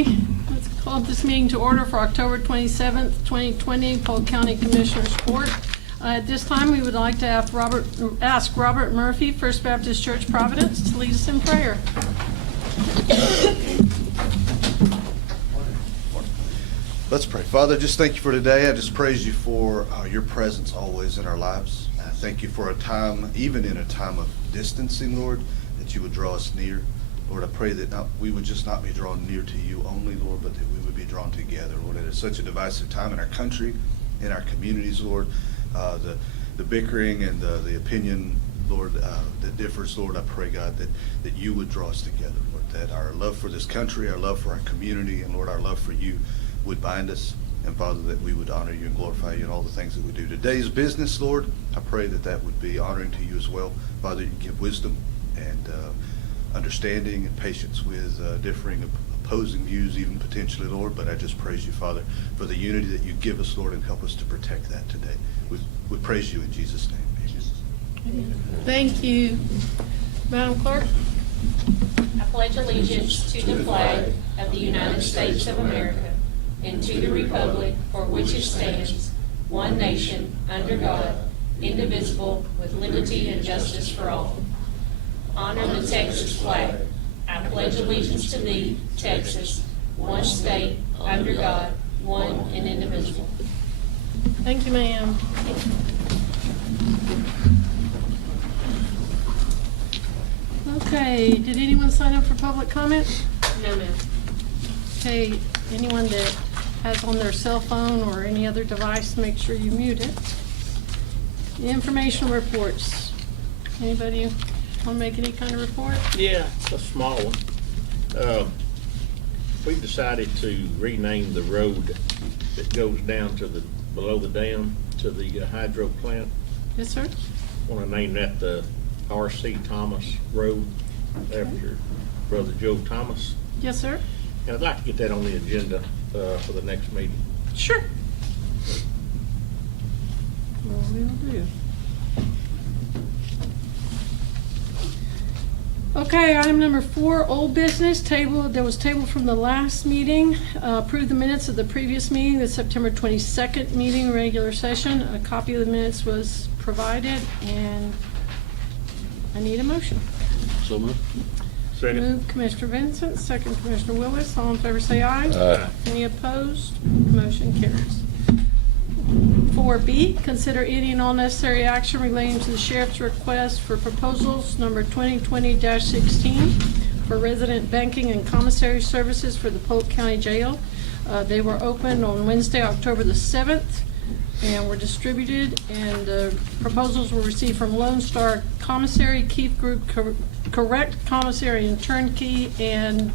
everybody. Let's call this meeting to order for October 27th, 2020, Polk County Commissioners Court. At this time, we would like to ask Robert Murphy, First Baptist Church Providence, to lead us in prayer. Let's pray. Father, just thank you for today. I just praise you for your presence always in our lives. I thank you for a time, even in a time of distancing, Lord, that you would draw us near. Lord, I pray that we would just not be drawn near to you only, Lord, but that we would be drawn together. Lord, it is such a divisive time in our country, in our communities, Lord. The bickering and the opinion, Lord, that differs, Lord, I pray, God, that you would draw us together, Lord, that our love for this country, our love for our community, and Lord, our love for you would bind us, and Father, that we would honor you and glorify you in all the things that we do. Today's business, Lord, I pray that would be honoring to you as well. Father, you give wisdom and understanding and patience with differing, opposing views, even potentially, Lord, but I just praise you, Father, for the unity that you give us, Lord, and help us to protect that today. We praise you in Jesus' name. Amen. Thank you. Madam Clerk? I pledge allegiance to the flag of the United States of America and to the republic for which it stands, one nation, under God, indivisible, with liberty and justice for all. Honor the Texas flag. I pledge allegiance to thee, Texas, one state, under God, one and indivisible. Thank you, ma'am. Okay, did anyone sign up for public comment? No, ma'am. Okay, anyone that has on their cell phone or any other device, make sure you mute it. The informational reports. Anybody want to make any kind of report? Yeah, it's a small one. We decided to rename the road that goes down to below the dam to the hydro plant. Yes, sir. Want to name that the R.C. Thomas Road after Brother Joe Thomas. Yes, sir. And I'd like to get that on the agenda for the next meeting. Sure. Well, we will do. Okay, item number 4, old business table. That was tabled from the last meeting. Approve the minutes of the previous meeting, the September 22nd meeting, regular session. A copy of the minutes was provided, and I need a motion. So moved. Second. Move Commissioner Vincent, second Commissioner Willis. All in favor say aye. Aye. Any opposed? Motion carries. 4B, consider any and all necessary action relating to the sheriff's request for proposals number 2020-16 for resident banking and commissary services for the Polk County Jail. They were opened on Wednesday, October the 7th, and were distributed, and proposals were received from Lone Star Commissary, Keith Group, Correct Commissary and Turnkey, and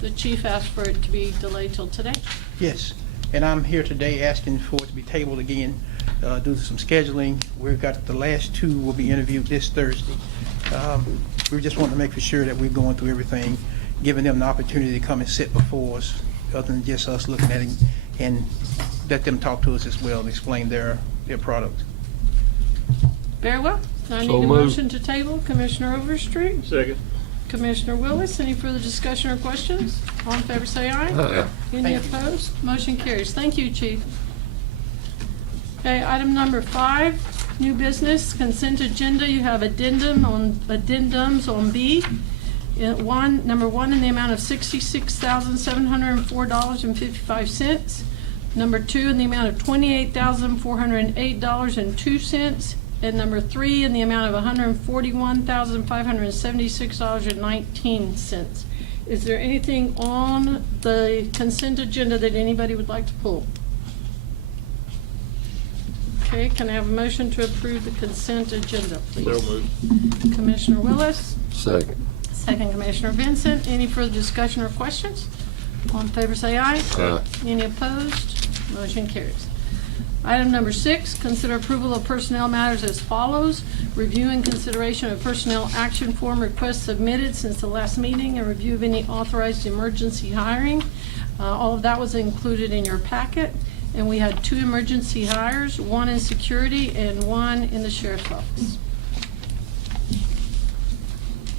the chief asked for it to be delayed till today. Yes, and I'm here today asking for it to be tabled again due to some scheduling. We've got the last 2 will be interviewed this Thursday. We just want to make for sure that we're going through everything, giving them the opportunity to come and sit before us, other than just us looking at it, and let them talk to us as well and explain their product. Very well. I So need a moved. motion to table. Commissioner Overstreet, Second. Commissioner Willis. Any further discussion or questions? All in favor say aye. Aye. Any Thank you. opposed? Motion carries. Thank you, Chief. Okay, item number 5, new business, consent agenda. You have addendums on B. Number 1 in the amount of $66,704.55. Number 2 in the amount of $28,408.02. And number 3 in the amount of $141,576.19. Is there anything on the consent agenda that anybody would like to pull? Okay, can I have a motion to approve the consent agenda, please? So moved. Commissioner Willis, Second. second Commissioner Vincent. Any further discussion or questions? All in favor say aye. Aye. Any opposed? Motion carries. Item number 6, consider approval of personnel matters as follows. Review and consideration of personnel action form requests submitted since the last meeting and review of any authorized emergency hiring. All of that was included in your packet. And we had 2 emergency hires, 1 in security and 1 in the sheriff's office.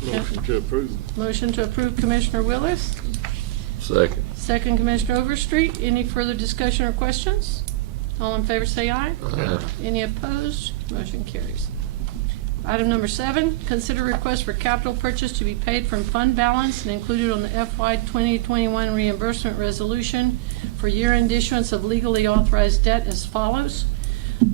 Motion to approve. Motion to approve Commissioner Willis, Second. Second, Commissioner Overstreet. Any further discussion or questions? All in favor say aye. Aye. Any opposed? Motion carries. Item number 7, consider request for capital purchase to be paid from fund balance and included on the FY 2021 reimbursement resolution for year-end issuance of legally authorized debt as follows.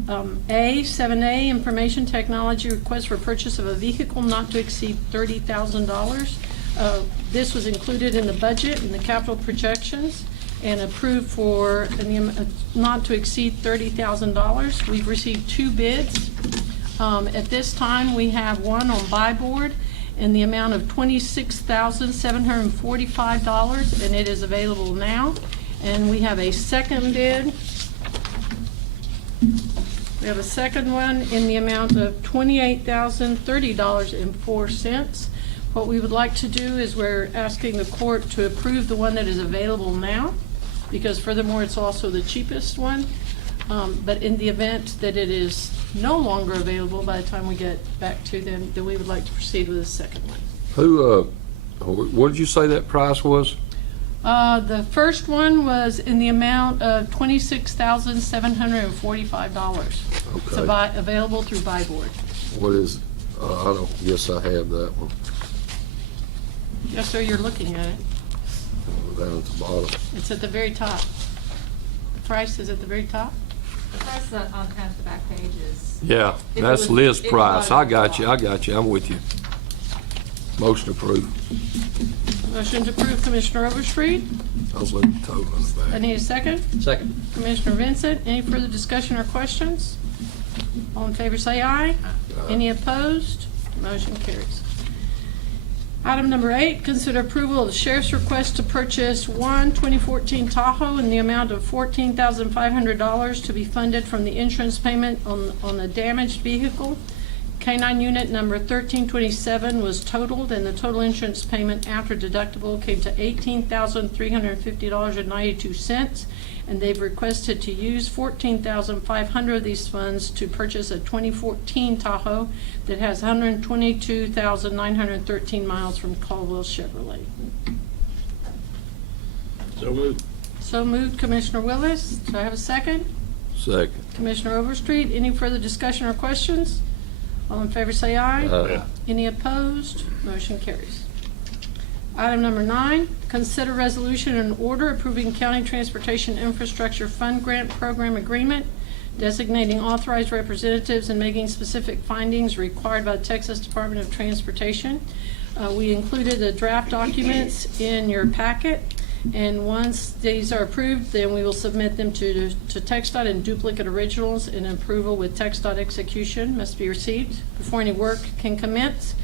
7A, information technology request for purchase of a vehicle not to exceed $30,000. This was included in the budget and the capital projections and approved for not to exceed $30,000. We've received 2 bids. At this time, we have one on buy board in the amount of $26,745, and it is available now. And we have a second bid. We have a second one in the amount of $28,030.04. What we would like to do is we're asking the court to approve the one that is available now, because furthermore, it's also the cheapest one. But in the event that it is no longer available by the time we get back to them, then we would like to proceed with the second one. What did you say that price was? The first one was in the amount of $26,745. It's Okay. available through buy board. What is, I don't guess I have that one. Yes, sir, you're looking at it. Down at the bottom. It's at the very top. The price is at the very top. The price on kind of the back page is. Yeah, If it that's was- list if it price. was- I got you, I'm with you. Motion approved. Motion to approve, Commissioner Overstreet. I was looking at the total in the I back. need a second. Second. Commissioner Vincent, any further discussion or questions? All in favor say aye. Any opposed? Motion carries. Item number 8, consider approval of the sheriff's request to purchase one 2014 Tahoe in the amount of $14,500 to be funded from the insurance payment on the damaged vehicle. K-9 unit number 1327 was totaled, and the total insurance payment after deductible came to $18,350.92, and they've requested to use $14,500 of these funds to purchase a 2014 Tahoe that has 122,913 miles from Caldwell Chevrolet. So moved. So moved, Commissioner Willis. Do I have a second? Second. Commissioner Overstreet, any further discussion or questions? All in favor say aye. Aye. Any opposed? Motion carries. Item number 9, consider resolution and order approving County Transportation Infrastructure Fund Grant Program Agreement, designating authorized representatives and making specific findings required by the Texas Department of Transportation. We included the draft documents in your packet, and once these are approved, then we will submit them to TxDOT in duplicate originals, and approval with TxDOT execution must be received before any work can commence.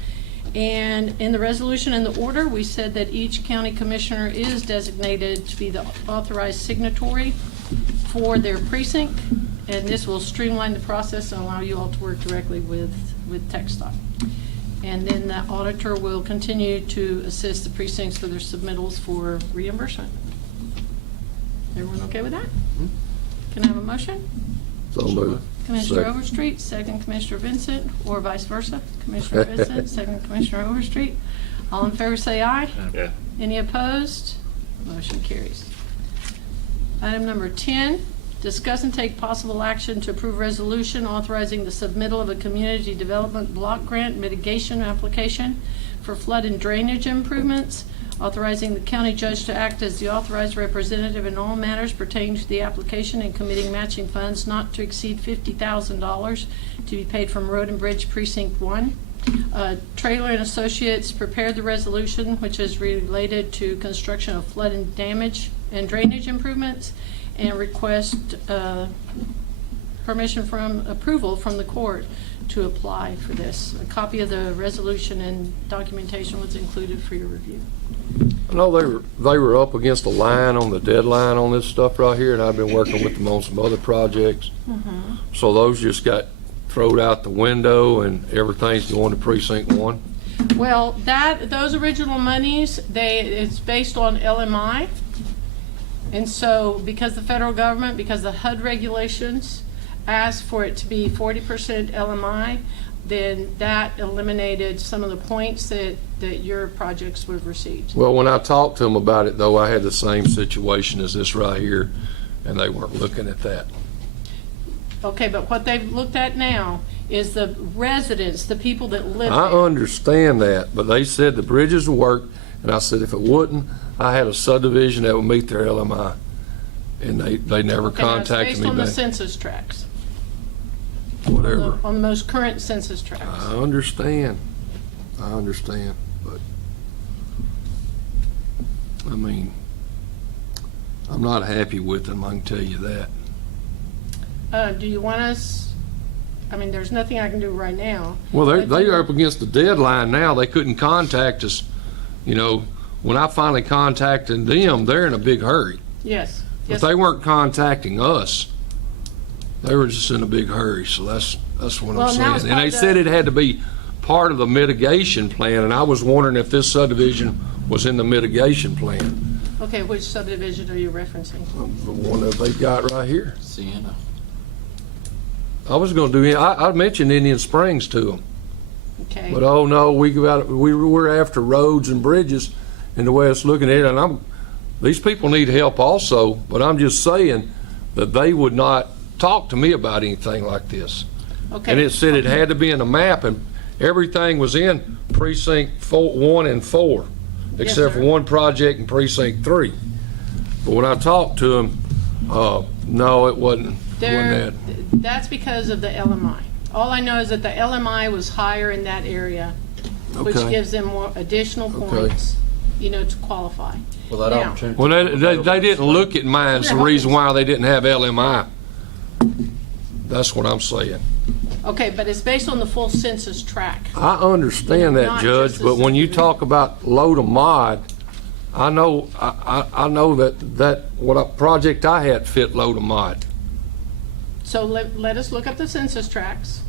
And in the resolution and the order, we said that each county commissioner is designated to be the authorized signatory for their precinct, and this will streamline the process and allow you all to work directly with TxDOT. And then the auditor will continue to assist the precincts for their submittals for reimbursement. Everyone okay with that? Can I have a motion? So moved. Commissioner Second. Overstreet, second Commissioner Vincent, or vice versa. Commissioner Vincent, second Commissioner Overstreet. All in favor say aye. Yeah. Any opposed? Motion carries. Item number 10, discuss and take possible action to approve resolution authorizing the submittal of a community development block grant mitigation application for flood and drainage improvements, authorizing the county judge to act as the authorized representative in all matters pertaining to the application and committing matching funds not to exceed $50,000 to be paid from Road and Bridge Precinct 1. Trailer and Associates prepared the resolution, which is related to construction of flood and damage and drainage improvements, and request permission from approval from the court to apply for this. A copy of the resolution and documentation was included for your review. I know they were up against a line on the deadline on this stuff right here, and I've been working with them on some other projects. So those just got thrown out the window and everything's going to precinct 1? Well, those original monies, it's based on LMI. And so because the federal government, because the HUD regulations ask for it to be 40% LMI, then that eliminated some of the points that your projects would have received. Well, when I talked to them about it, though, I had the same situation as this right here, and they weren't looking at that. Okay, but what they've looked at now is the residents, the people that live I there. understand that, but they said the bridges would work, and I said if it wouldn't, I had a subdivision that would meet their LMI. And they never Okay, now it's contacted based me on the back. census tracts, Whatever. on the most current census tracts. I understand, but, I mean, I'm not happy with them, I can tell you that. Do you want us, I mean, there's nothing I can do right now. Well, But they you- are up against the deadline now, they couldn't contact us, you know, when I finally contacted them, they're in a big hurry. Yes. But Yes. they weren't contacting us, they were just in a big hurry, so that's what Well, I'm now it's saying. And they called said the- it had to be part of the mitigation plan, and I was wondering if this subdivision was in the mitigation plan. Okay, which subdivision are you referencing? The one that they got right here. Sienna. I was gonna do, I mentioned Indian Springs to them, Okay. but oh no, we're after roads and bridges, and the way it's looking at it, and these people need help also, but I'm just saying that they would not talk to me about anything like this. Okay. And it said it had to be in the map, and everything was in precinct 1 and 4, except for sir. one project in precinct 3. But when I talked to them, no, it wasn't There, that. that's because of the LMI. All I know is that the LMI was higher in that area, which Okay. gives them more additional Okay. points, to qualify. Well, that Now- opportunity. Well, they didn't look at mine, it's the reason why they didn't have LMI. That's what I'm saying. Okay, but it's based on the full census tract. I understand Not that, Judge, just the but when you subdivision. talk about load of mod, I know that what a project I had fit load of mod. So let us look up the census tracts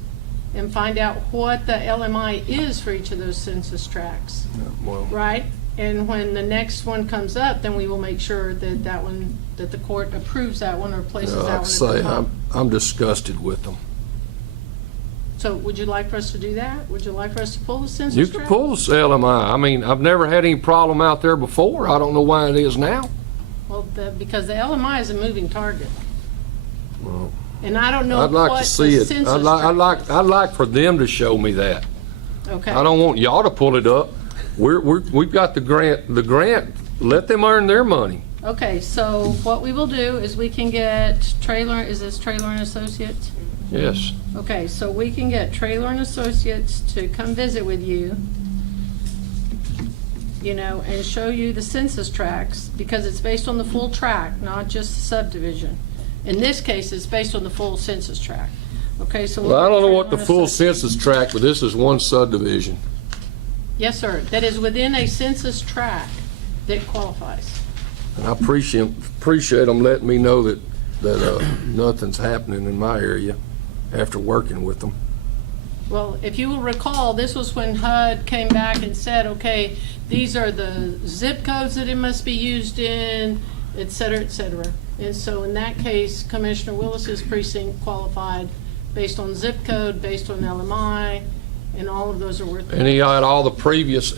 and find out what the LMI is for each of those census tracts, Well, right? And when the next one comes up, then we will make sure that that the court approves that one or places that like I one at the say, top. I'm disgusted with them. So would you like for us to do that? Would you like for us to pull the census You tract? can pull this LMI. I mean, I've never had any problem out there before. I don't know why it is now. Well, because the LMI is a moving target. Well, And I don't know I'd like what to see the it. census I'd tract is. like for them to show me that. Okay. I don't want y'all to pull it up. We've got the grant, let them earn their money. Okay, so what we will do is we can get is this Trailer and Associates? Yes. Okay, so we can get Trailer and Associates to come visit with you, and show you the census tracts, because it's based on the full tract, not just the subdivision. In this case, it's based on the full census tract. Okay, so. Well, I don't know what the Trailer and full Associates- census tract, but this is one subdivision. Yes, sir, that is within a census tract that qualifies. And I appreciate them letting me know that nothing's happening in my area after working with them. Well, if you will recall, this was when HUD came back and said, okay, these are the zip codes that it must be used in, et cetera, et cetera. And so in that case, Commissioner Willis's precinct qualified based on zip code, based on LMI, and all of those are worth. And he had all the previous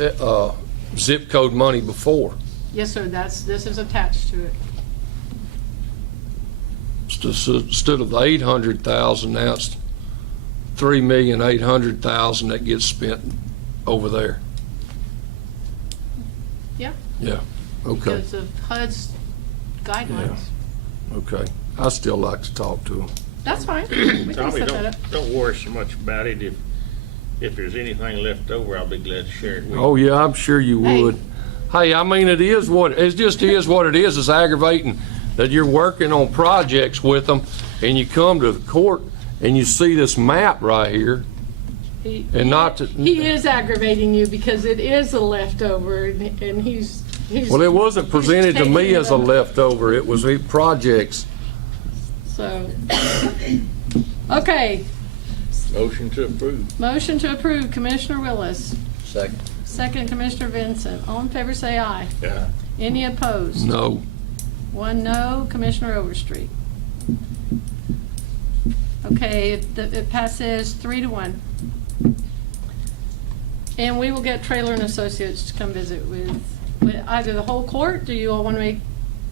zip code money before. Yes, sir, this is attached to it. Instead of the 800,000, now it's 3,800,000 that gets spent over there. Yeah. Yeah, okay, Because of HUD's guidelines. okay. I still like to talk to him. That's fine. We can Tommy, set that up. don't worry so much about it. If there's anything left over, I'll be glad to share it with you. Oh, yeah, I'm sure you Hey. would. Hey, I mean, it just is what it is. It's aggravating that you're working on projects with them and you come to the court and you see this map right here and not to. He is aggravating you because it is a leftover, and he's. Well, it wasn't presented to me as a leftover. It was projects. So, okay, Motion to approve. motion to approve, Commissioner Willis. Second. Second, Commissioner Vincent. All in favor, say aye. Yeah. Any opposed? No. One no, Commissioner Overstreet. Okay, it passes 3-1. And we will get Trailer and Associates to come visit with either the whole court. Do you all want to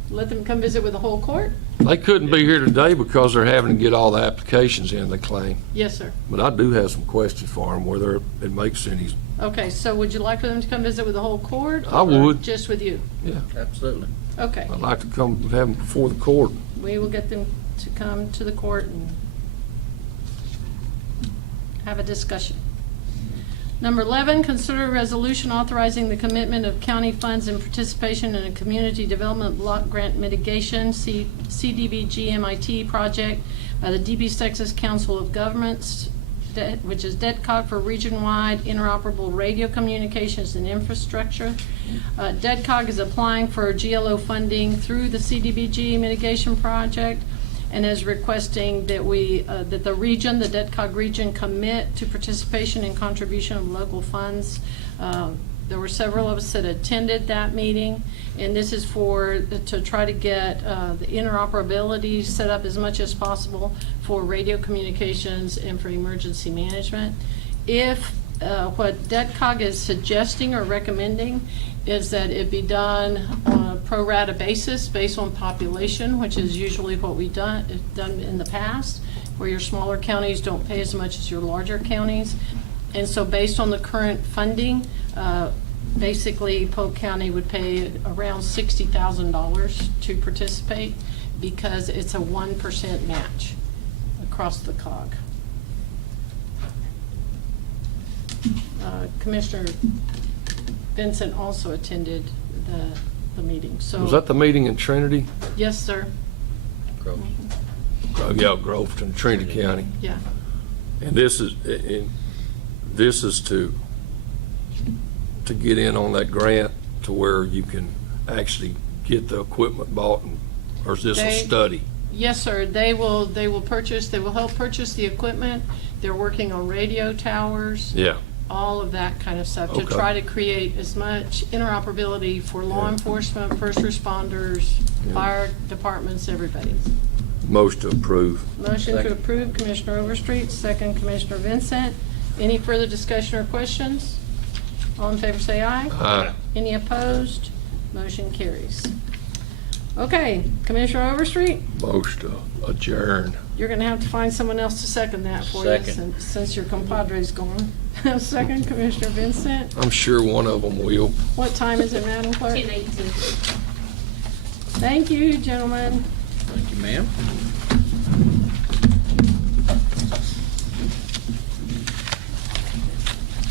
let them come visit with the whole court? They couldn't be here today because they're having to get all the applications in, they claim. Yes, sir. But I do have some questions for them, whether it makes any, Okay, so would you like for them to come visit with the whole court? I or would. just with you? yeah. Absolutely. Okay, I'd like to come have them before the court. we will get them to come to the court and have a discussion. Number 11, consider a resolution authorizing the commitment of county funds and participation in a community development block grant mitigation CDBG MIT project by the DB Texas Council of Governments, which is DEDCOG for region-wide interoperable radio communications and infrastructure. DEDCOG is applying for GLO funding through the CDBG mitigation project and is requesting that that the region, the DEDCOG region, commit to participation and contribution of local funds. There were several of us that attended that meeting, and this is to try to get the interoperability set up as much as possible for radio communications and for emergency management. If what DEDCOG is suggesting or recommending is that it be done on a pro rata basis based on population, which is usually what we've done in the past, where your smaller counties don't pay as much as your larger counties. And so based on the current funding, basically Polk County would pay around $60,000 to participate because it's a 1% match across the COG. Commissioner Vincent also attended the meeting, so. Was that the meeting in Trinity? Yes, sir. Yeah, Groveton, Trinity County. Yeah. And this is to get in on that grant to where you can actually get the equipment bought, or is this a They- study? Yes, sir. They will help purchase the equipment. They're working on radio towers. Yeah. All of that kind of stuff to Okay. try to create as much interoperability for law Yeah. enforcement, first responders, Yeah. fire departments, everybody. Most to approve. Motion to Second. approve, Commissioner Overstreet, second, Commissioner Vincent. Any further discussion or questions? All in favor say aye. Aye. Any opposed? Motion carries. Okay, Commissioner Overstreet, Most to adjourn. you're gonna have to find someone else to second that for you Second. since your compadre's gone. Second, Commissioner Vincent. I'm sure one of them will. What time is it, Madam Clerk? 10:18. Thank you, gentlemen. Thank you, ma'am.